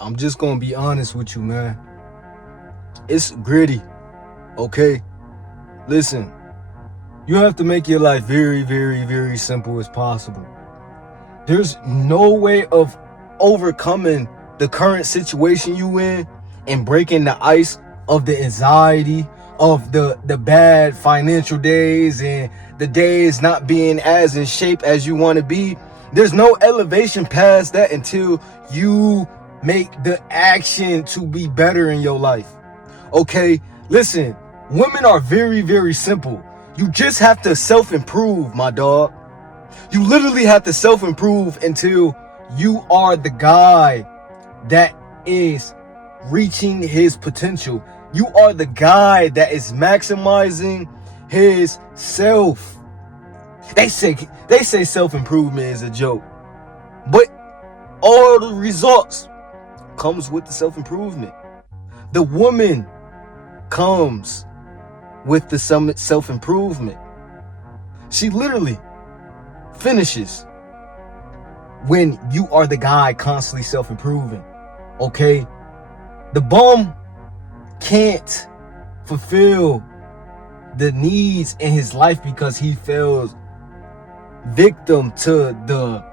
I'm just gonna be honest with you, man. It's gritty, okay? Listen, you have to make your life very, very, very simple as possible. There's no way of overcoming the current situation you in and breaking the ice of the anxiety of the bad financial days and the days not being as in shape as you want to be. There's no elevation past that until you make the action to be better in your life. Okay, listen, women are very, very simple. You just have to self-improve, my dog. You literally have to self-improve until you are the guy that is reaching his potential. You are the guy that is maximizing his self. They say self-improvement is a joke, but all the results comes with the self-improvement. The woman comes with the self-improvement. She literally finishes when you are the guy constantly self-improving. Okay, the bum can't fulfill the needs in his life because he falls victim to the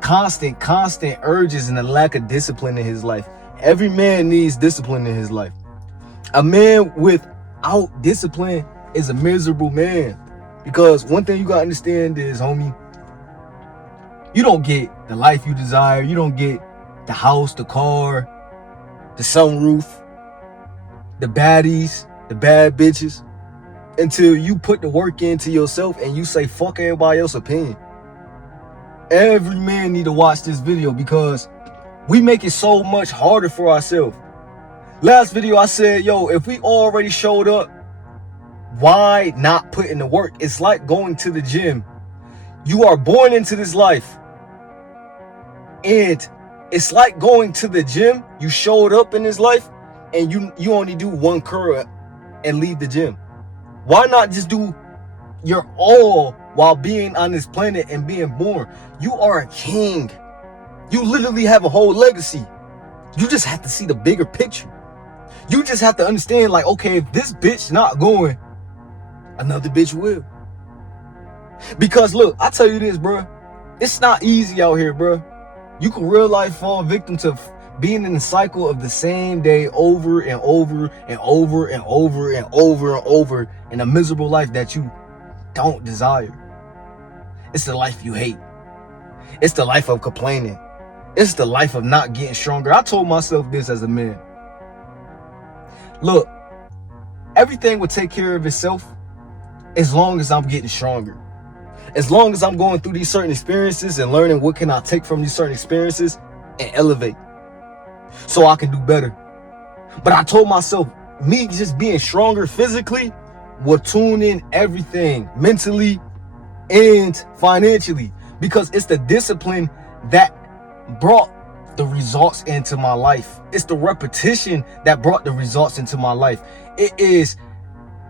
constant urges and the lack of discipline in his life. Every man needs discipline in his life. A man without discipline is a miserable man, because one thing you gotta understand is, homie, you don't get the life you desire. You don't get the house, the car, the sunroof, the baddies, the bad bitches, until you put the work into yourself and you say fuck everybody else's opinion. Every man need to watch this video, because we make it so much harder for ourselves. Last video I said, yo, if we already showed up, why not put in the work? It's like going to the gym. You are born into this life, and it's like going to the gym. You showed up in this life and you only do one curl and leave the gym. Why not just do your all while being on this planet and being born? You are a king. You literally have a whole legacy. You just have to see the bigger picture. You just have to understand, like, okay, if this bitch not going, another bitch will. Because look, I tell you this, bro, it's not easy out here, bro. You can real life fall victim to being in the cycle of the same day over and over and over and over and over and over, in a miserable life that you don't desire. It's the life you hate. It's the life of complaining. It's the life of not getting stronger. I told myself this as a man. Look, everything will take care of itself as long as I'm getting stronger. As long as I'm going through these certain experiences and learning what can I take from these certain experiences and elevate so I can do better. But I told myself, me just being stronger physically will tune in everything mentally and financially, because it's the discipline that brought the results into my life. It's the repetition that brought the results into my life. It is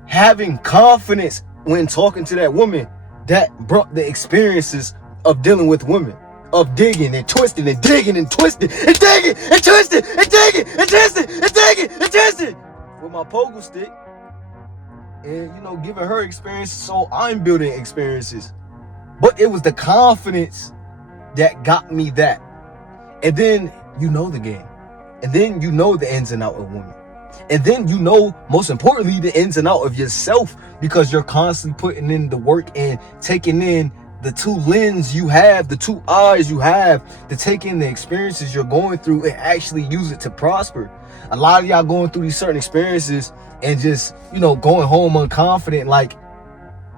having confidence when talking to that woman that brought the experiences of dealing with women, of digging and twisting and digging and twisting and digging and twisting and digging and twisting and digging and twisting with my pogo stick, and giving her experience, so I'm building experiences. But it was the confidence that got me that. And then you know the game, and then you know the ins and out of women, and then you know, most importantly, the ins and out of yourself, because you're constantly putting in the work and taking in the two lenses you have, the two eyes you have, to take in the experiences you're going through and actually use it to prosper. A lot of y'all going through these certain experiences and just, going home unconfident, like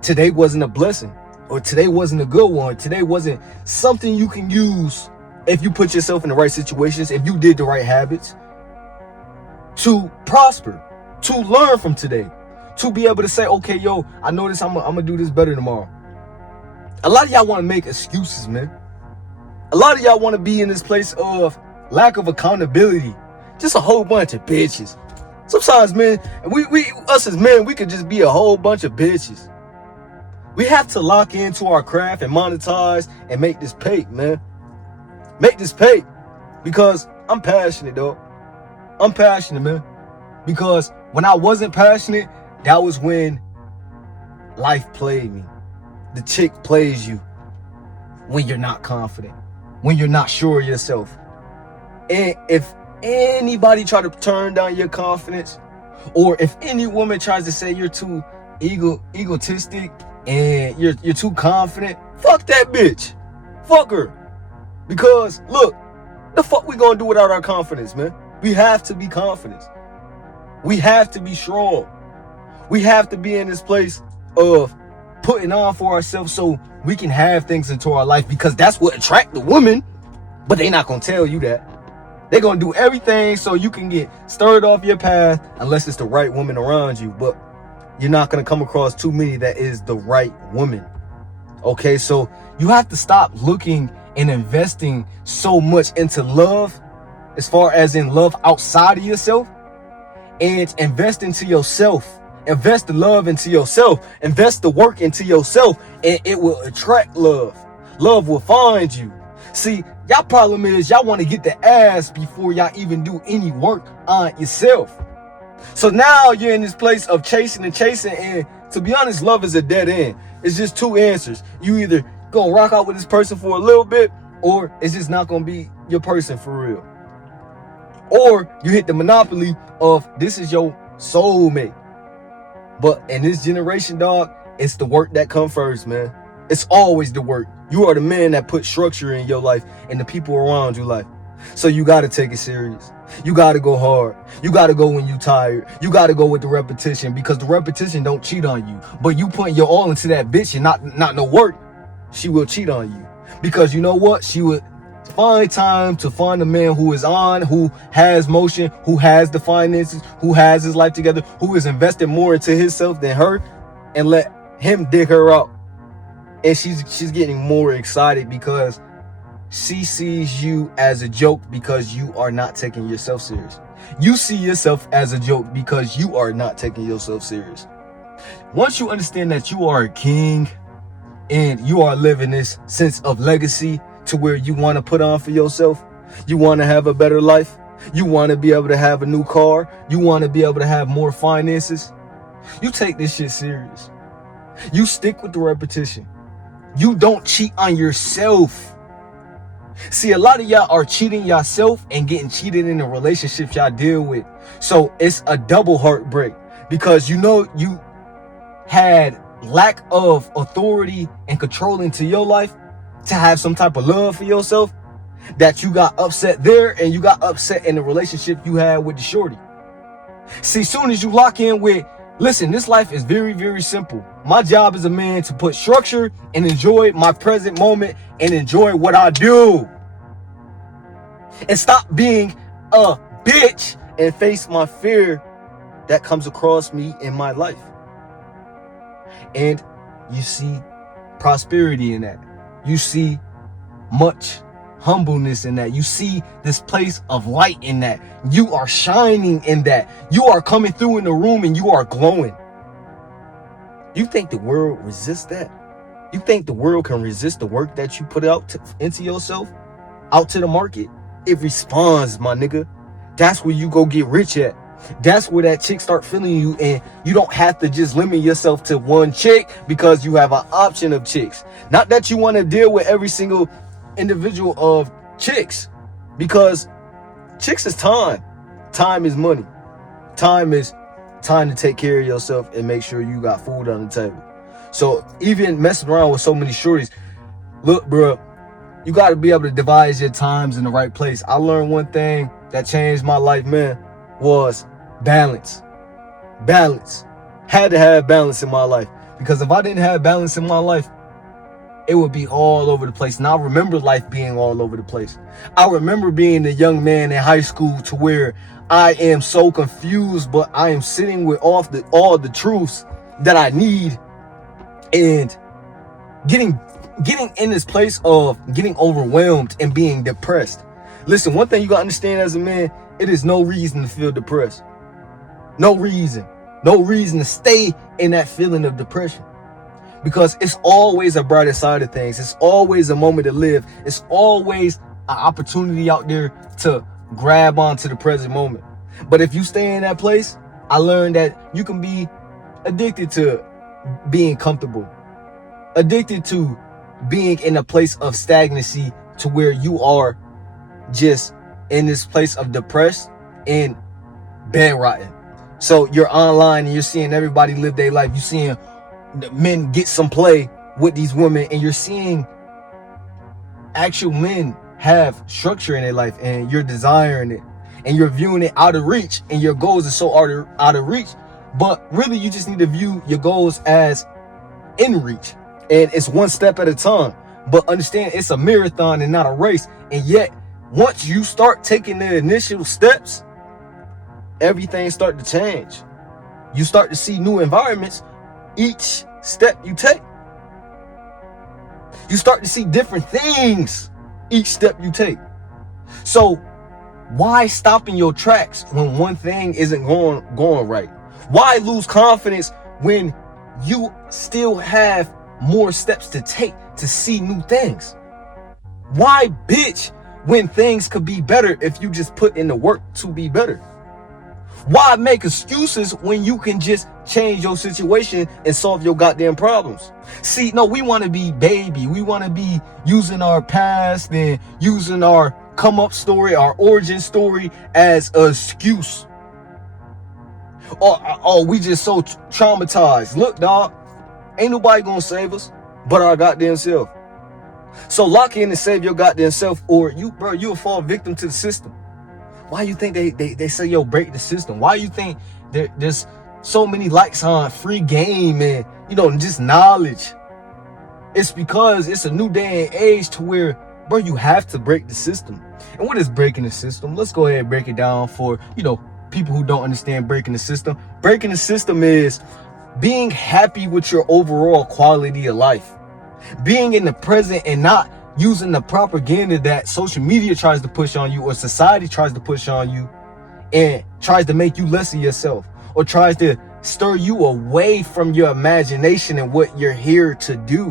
today wasn't a blessing, or today wasn't a good one, today wasn't something you can use if you put yourself in the right situations, if you did the right habits to prosper, to learn from today, to be able to say, okay, yo, I know this, I'm gonna do this better tomorrow. A lot of y'all want to make excuses, man. A lot of y'all want to be in this place of lack of accountability. Just a whole bunch of bitches. Sometimes, man, us as men, we could just be a whole bunch of bitches. We have to lock into our craft and monetize and make this pay, man. Make this pay. Because I'm passionate, dog. I'm passionate, man. Because when I wasn't passionate, that was when life played me. The chick plays you when you're not confident, when you're not sure of yourself. And if anybody try to turn down your confidence, or if any woman tries to say you're too egotistic and you're too confident, fuck that bitch. Fuck her. Because look, the fuck we gonna do without our confidence, man? We have to be confident. We have to be strong. We have to be in this place of putting on for ourselves so we can have things into our life, because that's what attract the women. But they not gonna tell you that. They're gonna do everything so you can get stirred off your path, unless it's the right woman around you. But you're not gonna come across too many that is the right woman. Okay, so you have to stop looking and investing so much into love, as far as in love outside of yourself, and invest into yourself. Invest the love into yourself. Invest the work into yourself, and it will attract love. Love will find you. See, y'all problem is y'all want to get the ass before y'all even do any work on yourself. So now you're in this place of chasing, and to be honest, love is a dead end. It's just two answers. You either gonna rock out with this person for a little bit, or it's just not gonna be your person for real. Or you hit the monopoly of this is your soulmate. But in this generation, dog, it's the work that come first, man. It's always the work. You are the man that put structure in your life and the people around your life. So you got to take it serious. You got to go hard. You got to go when you tired. You got to go with the repetition, because the repetition don't cheat on you. But you putting your all into that bitch and not no work, she will cheat on you. Because you know what? She would find time to find a man who is on, who has motion, who has the finances, who has his life together, who is invested more into himself than her, and let him dig her out. And she's getting more excited because she sees you as a joke, because you are not taking yourself serious. You see yourself as a joke because you are not taking yourself serious. Once you understand that you are a king and you are living this sense of legacy to where you want to put on for yourself, you want to have a better life, you want to be able to have a new car, you want to be able to have more finances, you take this shit serious. You stick with the repetition. You don't cheat on yourself. See, a lot of y'all are cheating yourself and getting cheated in the relationships y'all deal with. So it's a double heartbreak, because you know you had lack of authority and control into your life to have some type of love for yourself, that you got upset there and you got upset in the relationship you had with the shorty. See, soon as you lock in with, listen, this life is very, very simple. My job as a man to put structure and enjoy my present moment and enjoy what I do. And stop being a bitch and face my fear that comes across me in my life. And you see prosperity in that. You see much humbleness in that. You see this place of light in that. You are shining in that. You are coming through in the room and you are glowing. You think the world resists that? You think the world can resist the work that you put out into yourself, out to the market? It responds, my nigga. That's where you go get rich at. That's where that chick start feeling you, and you don't have to just limit yourself to one chick, because you have an option of chicks. Not that you want to deal with every single individual of chicks, because chicks is time. Time is money. Time is time to take care of yourself and make sure you got food on the table. So even messing around with so many shorties, look, bro, you got to be able to devise your times in the right place. I learned one thing that changed my life, man, was balance. Balance. Had to have balance in my life, because if I didn't have balance in my life, it would be all over the place. And I remember life being all over the place. I remember being a young man in high school to where I am so confused, but I am sitting with all the truths that I need, and getting in this place of getting overwhelmed and being depressed. Listen, one thing you gotta understand as a man, it is no reason to feel depressed. No reason. No reason to stay in that feeling of depression. Because it's always a brighter side of things. It's always a moment to live. It's always an opportunity out there to grab onto the present moment. But if you stay in that place, I learned that you can be addicted to being comfortable, addicted to being in a place of stagnancy, to where you are just in this place of depressed and bed rotting. So you're online and you're seeing everybody live their life. You're seeing men get some play with these women, and you're seeing actual men have structure in their life, and you're desiring it, and you're viewing it out of reach, and your goals are so out of reach. But really, you just need to view your goals as in reach, and it's one step at a time. But understand, it's a marathon and not a race. And yet, once you start taking the initial steps, everything start to change. You start to see new environments each step you take. You start to see different things each step you take. So why stop in your tracks when one thing isn't going right? Why lose confidence when you still have more steps to take to see new things? Why bitch when things could be better if you just put in the work to be better? Why make excuses when you can just change your situation and solve your goddamn problems? See, no, we want to be baby. We want to be using our past and using our come up story, our origin story as an excuse. Or we just so traumatized. Look, dog, ain't nobody gonna save us but our goddamn self. So lock in and save your goddamn self, or you'll fall victim to the system. Why you think they say, yo, break the system? Why you think there's so many likes on free game and, just knowledge? It's because it's a new day and age to where, bro, you have to break the system. And what is breaking the system? Let's go ahead and break it down for, people who don't understand breaking the system. Breaking the system is being happy with your overall quality of life. Being in the present and not using the propaganda that social media tries to push on you, or society tries to push on you, and tries to make you less of yourself, or tries to stir you away from your imagination and what you're here to do,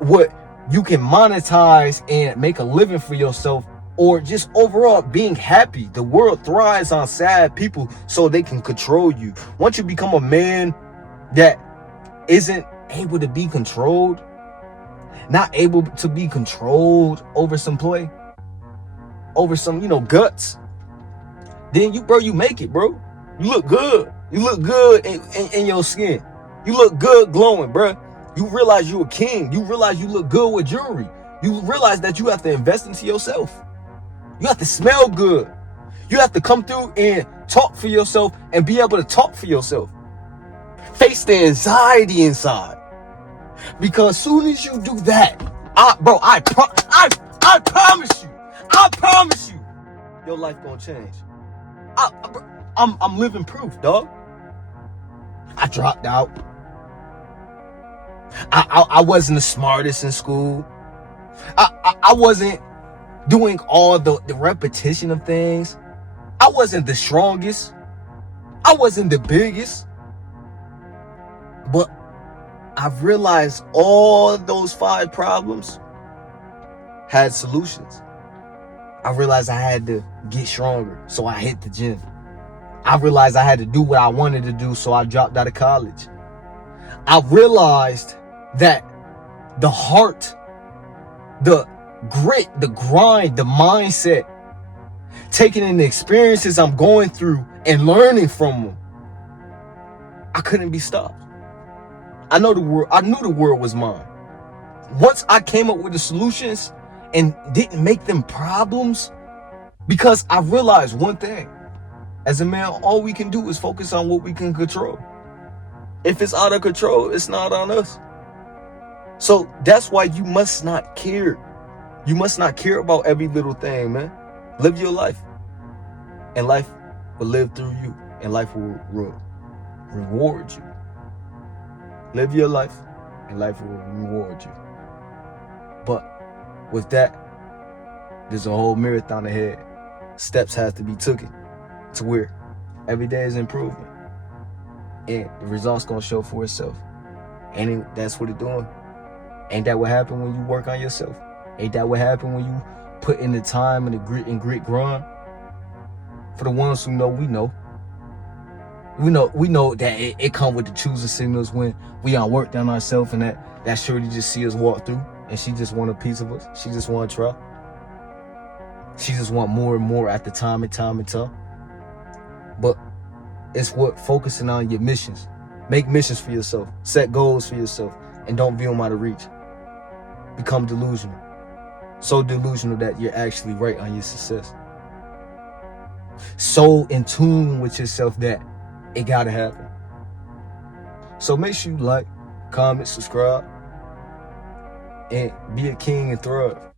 what you can monetize and make a living for yourself, or just overall being happy. The world thrives on sad people so they can control you. Once you become a man that isn't able to be controlled, not able to be controlled over some play, over some, guts, then you make it, bro. You look good. You look good in your skin. You look good glowing, bro. You realize you're a king. You realize you look good with jewelry. You realize that you have to invest into yourself. You have to smell good. You have to come through and talk for yourself and be able to talk for yourself. Face the anxiety inside. Because soon as you do that, I promise you, your life gonna change. I'm living proof, dog. I dropped out. I wasn't the smartest in school. I wasn't doing all the repetition of things. I wasn't the strongest. I wasn't the biggest. But I've realized all those 5 problems had solutions. I realized I had to get stronger, so I hit the gym. I realized I had to do what I wanted to do, so I dropped out of college. I realized that the heart, the grit, the grind, the mindset, taking in the experiences I'm going through and learning from them, I couldn't be stopped. I knew the world was mine. Once I came up with the solutions and didn't make them problems, because I realized one thing. As a man, all we can do is focus on what we can control. If it's out of control, it's not on us. So that's why you must not care. You must not care about every little thing, man. Live your life. And life will live through you. And life will reward you. Live your life, and life will reward you. But with that, there's a whole marathon ahead. Steps have to be taken to where every day is improvement, and the results gonna show for itself. And that's what it's doing. Ain't that what happened when you work on yourself? Ain't that what happened when you put in the time and the grit grind? For the ones who know, we know. We know that it come with the choosing signals when we are worked on ourselves, and that shorty just see us walk through and she just want a piece of us. She just want to try. She just want more and more at the time and time. But it's what focusing on your missions. Make missions for yourself. Set goals for yourself. And don't view them out of reach. Become delusional. So delusional that you're actually right on your success. So in tune with yourself that it gotta happen. So make sure you like, comment, subscribe, and be a king and thrive.